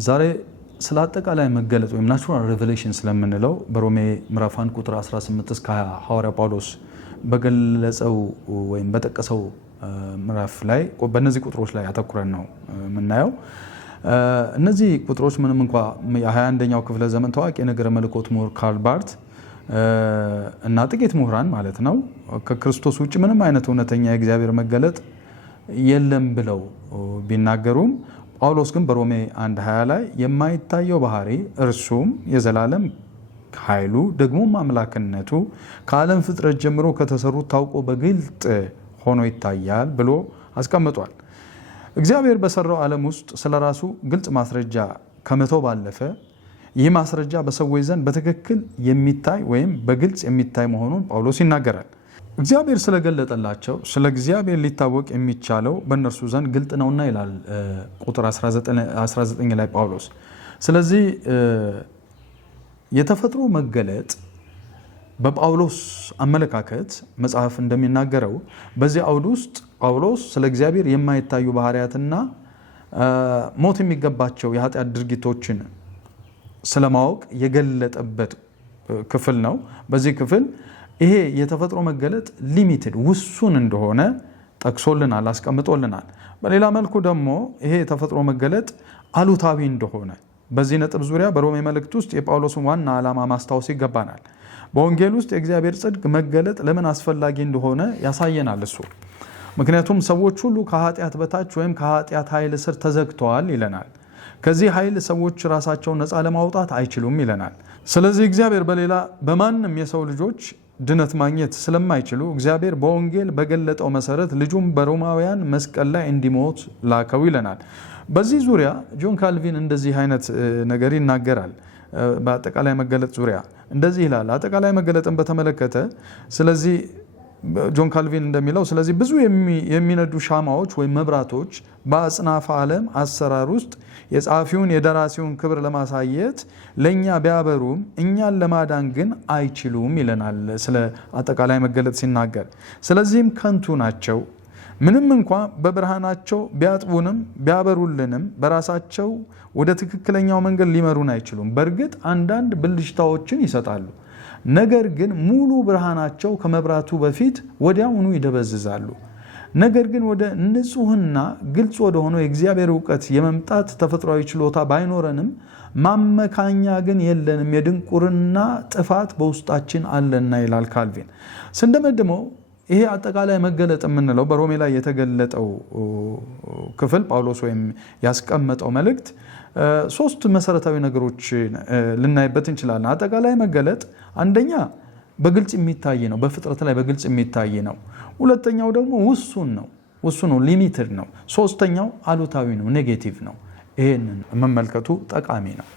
ዛሬ ስለ አጠቃላይ መገለጥ ወይም ናቹራል ሬቨሌሽን ስለምንለው በሮሜ ምዕራፍ 1 ቁጥር 18 እስከ 20 ሐዋርያ ጳውሎስ በገለጸው ወይም በጠቀሰው ምዕራፍ ላይ በእነዚህ ቁጥሮች ላይ አተኩረን ነው የምናየው። እነዚህ ቁጥሮች ምንም እንኳን የ21ኛው ክፍለ ዘመን ታዋቂ የነገረ መለኮት ምሁር ካርል ባርት እና ጥቂት ምሁራን ማለት ነው ከክርስቶስ ውጭ ምንም አይነት እውነተኛ የእግዚአብሔር መገለጥ የለም ብለው ቢናገሩም ጳውሎስ ግን በሮሜ 1:20 ላይ የማይታየው ባህሪ እርሱም የዘላለም ኃይሉ ደግሞ አምላክነቱ ከዓለም ፍጥረት ጀምሮ ከተሰሩት ታውቆ በግልጥ ሆኖ ይታያል ብሎ አስቀምጧል። እግዚአብሔር በሰራው ዓለም ውስጥ ስለራሱ ግልጽ ማስረጃ ከመተው ባለፈ ይህ ማስረጃ በሰዎች ዘንድ በትክክል የሚታይ ወይም በግልጽ የሚታይ መሆኑን ጳውሎስ ይናገራል። እግዚአብሔር ስለገለጠላቸው ስለ እግዚአብሔር ሊታወቅ የሚቻለው በእነርሱ ዘንድ ግልጥ ነውና ይላል ቁጥር 19 ላይ ጳውሎስ። ስለዚህ የተፈጥሮ መገለጥ በጳውሎስ አመለካከት መጽሐፍ እንደሚናገረው በዚህ አውድ ውስጥ ጳውሎስ ስለ እግዚአብሔር የማይታዩ ባህሪያትና ሞት የሚገባቸው የኃጢአት ድርጊቶችን ስለማወቅ የገለጠበት ክፍል ነው። በዚህ ክፍል ይሄ የተፈጥሮ መገለጥ ሊሚትድ ውሱን እንደሆነ ጠቅሶልናል፣ አስቀምጦልናል። በሌላ መልኩ ደግሞ ይሄ የተፈጥሮ መገለጥ አሉታዊ እንደሆነ በዚህ ነጥብ ዙሪያ በሮሜ መልእክት ውስጥ የጳውሎስን ዋና ዓላማ ማስታወስ ይገባናል። በወንጌል ውስጥ የእግዚአብሔር ጽድቅ መገለጥ ለምን አስፈላጊ እንደሆነ ያሳየናል እሱ። ምክንያቱም ሰዎች ሁሉ ከኃጢአት በታች ወይም ከኃጢአት ኃይል ስር ተዘግተዋል ይለናል። ከዚህ ኃይል ሰዎች ራሳቸውን ነፃ ለማውጣት አይችሉም ይለናል። ስለዚህ እግዚአብሔር በሌላ በማንም የሰው ልጆች ድነት ማግኘት ስለማይችሉ እግዚአብሔር በወንጌል በገለጠው መሰረት ልጁም በሮማውያን መስቀል ላይ እንዲሞት ላከው ይለናል። በዚህ ዙሪያ ጆን ካልቪን እንደዚህ አይነት ነገር ይናገራል። በአጠቃላይ መገለጥ ዙሪያ እንደዚህ ይላል። አጠቃላይ መገለጥን በተመለከተ ስለዚህ ጆን ካልቪን እንደሚለው ስለዚህ ብዙ የሚነዱ ሻማዎች ወይም መብራቶች በአጽናፈ ዓለም አሰራር ውስጥ የጸሐፊውን የደራሲውን ክብር ለማሳየት ለእኛ ቢያበሩም እኛን ለማዳን ግን አይችሉም ይለናል ስለ አጠቃላይ መገለጥ ሲናገር። ስለዚህም ከንቱ ናቸው። ምንም እንኳ በብርሃናቸው ቢያጥቡንም ቢያበሩልንም በራሳቸው ወደ ትክክለኛው መንገድ ሊመሩን አይችሉም። በእርግጥ አንዳንድ ብልሽታዎችን ይሰጣሉ፣ ነገር ግን ሙሉ ብርሃናቸው ከመብራቱ በፊት ወዲያውኑ ይደበዝዛሉ። ነገር ግን ወደ ንጹሕና ግልጽ ወደ ሆነው የእግዚአብሔር እውቀት የመምጣት ተፈጥሯዊ ችሎታ ባይኖረንም ማመካኛ ግን የለንም፣ የድንቁርና ጥፋት በውስጣችን አለና ይላል ካልቪን። ስንደመድመው ይሄ አጠቃላይ መገለጥ የምንለው በሮሜ ላይ የተገለጠው ክፍል ጳውሎስ ወይም ያስቀመጠው መልእክት ሶስት መሰረታዊ ነገሮች ልናይበት እንችላለን። አጠቃላይ መገለጥ አንደኛ በግልጽ የሚታይ ነው፣ በፍጥረት ላይ በግልጽ የሚታይ ነው። ሁለተኛው ደግሞ ውሱን ነው፣ ሊሚትድ ነው። ሶስተኛው አሉታዊ ነው፣ ኔጌቲቭ ነው። ይሄንን መመልከቱ ጠቃሚ ነው።